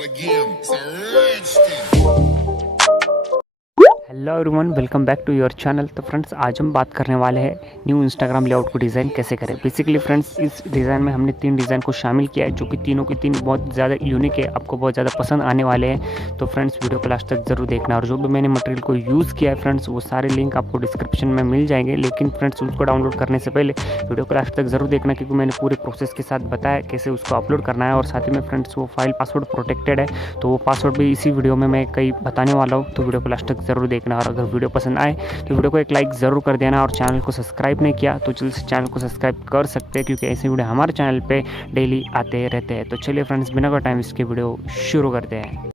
start again. It's a rich thing. Hello everyone, welcome back to your channel. तो friends, आज हम बात करने वाले हैं न्यू इंस्टाग्राम लेआउट को डिज़ाइन कैसे करें। बेसिकली फ्रेंड्स, इस डिज़ाइन में हमने 3 डिज़ाइन को शामिल किया है, जो कि तीनों के तीन बहुत ज़्यादा यूनिक है, आपको बहुत ज़्यादा पसंद आने वाले हैं। तो फ्रेंड्स, वीडियो को लास्ट तक ज़रूर देखना। और जो भी मैंने मटेरियल को यूज़ किया है फ्रेंड्स, वो सारे लिंक आपको डिस्क्रिप्शन में मिल जाएंगे। लेकिन फ्रेंड्स, उसको डाउनलोड करने से पहले वीडियो को लास्ट तक ज़रूर देखना, क्योंकि मैंने पूरे प्रोसेस के साथ बताया कैसे उसको अपलोड करना है। और साथ ही में फ्रेंड्स, वो फाइल पासवर्ड प्रोटेक्टेड है, तो वो पासवर्ड भी इसी वीडियो में मैं कई बताने वाला हूँ। तो वीडियो को लास्ट तक ज़रूर देखना। और अगर वीडियो पसंद आए तो वीडियो को एक लाइक ज़रूर कर देना। और चैनल को सब्सक्राइब नहीं किया तो जल्द से चैनल को सब्सक्राइब कर सकते हैं, क्योंकि ऐसे वीडियो हमारे चैनल पे डेली आते रहते हैं। तो चलिए फ्रेंड्स, बिना कोई टाइम इसके वीडियो शुरू करते हैं।